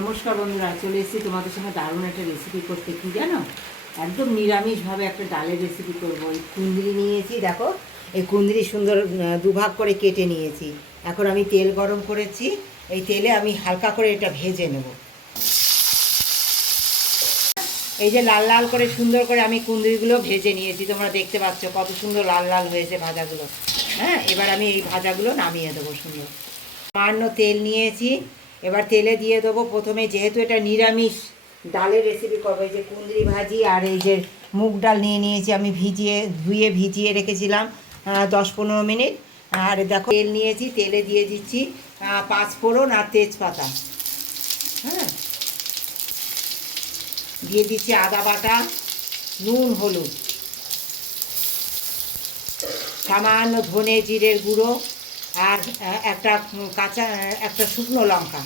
নমস্কার বন্ধুরা, চলে এসেছি তোমাদের সঙ্গে দারুণ একটা রেসিপি করতে। কি জানো, একদম নিরামিষভাবে একটা ডালের রেসিপি করবো। এই কুঁদরি নিয়েছি, দেখো এই কুঁদরি সুন্দর দুভাগ করে কেটে নিয়েছি। এখন আমি তেল গরম করেছি, এই তেলে আমি হালকা করে এটা ভেজে নেব। এই যে লাল লাল করে সুন্দর করে আমি কুঁদরিগুলো ভেজে নিয়েছি, তোমরা দেখতে পাচ্ছ কত সুন্দর লাল লাল হয়েছে ভাজাগুলো। হ্যাঁ, এবার আমি এই ভাজাগুলো নামিয়ে দেবো। সুন্দর সামান্য তেল নিয়েছি, এবার তেলে দিয়ে দেবো প্রথমে, যেহেতু এটা নিরামিষ ডালের রেসিপি করবো। এই যে কুঁদরি ভাজি আর এই যে মুগ ডাল নিয়ে নিয়েছি, আমি ধুয়ে ভিজিয়ে রেখেছিলাম 10-15 মিনিট। আর দেখো তেল নিয়েছি, তেলে দিয়ে দিচ্ছি 5 ফোড়ন আর তেজপাতা। হ্যাঁ, দিয়ে দিচ্ছি আদা বাটা, নুন, হলুদ, সামান্য ধনে জিরের গুঁড়ো আর একটা শুকনো লঙ্কা।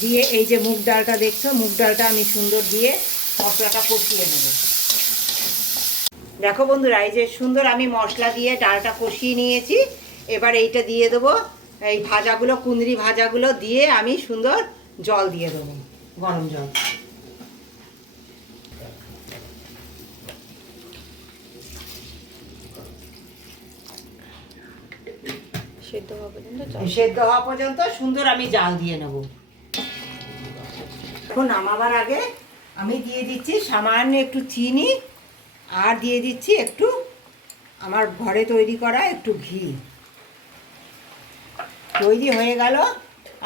দিয়ে এই যে মুগ ডালটা দেখছো, মুগ ডালটা আমি সুন্দর দিয়ে মশলাটা কষিয়ে নেব। দেখো বন্ধুরা, এই যে সুন্দর আমি মশলা দিয়ে ডালটা কষিয়ে নিয়েছি। এবার এইটা দিয়ে দেবো, এই ভাজাগুলো, কুঁদরি ভাজাগুলো দিয়ে আমি সুন্দর জল দিয়ে দেবো, গরম জল। সেদ্ধ হওয়া পর্যন্ত সুন্দর আমি জাল দিয়ে নেব। এখন নামাবার আগে আমি দিয়ে দিচ্ছি সামান্য একটু চিনি, আর দিয়ে দিচ্ছি একটু আমার ঘরে তৈরি করা একটু ঘি। তৈরি হয়ে গেল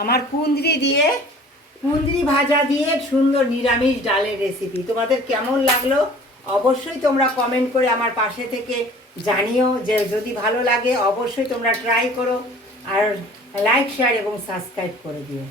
আমার কুঁদরি ভাজা দিয়ে সুন্দর নিরামিষ ডালের রেসিপি। তোমাদের কেমন লাগলো অবশ্যই তোমরা কমেন্ট করে আমার পাশে থেকে জানিও। যে যদি ভালো লাগে অবশ্যই তোমরা ট্রাই করো, আর লাইক, শেয়ার এবং সাবস্ক্রাইব করে দিও।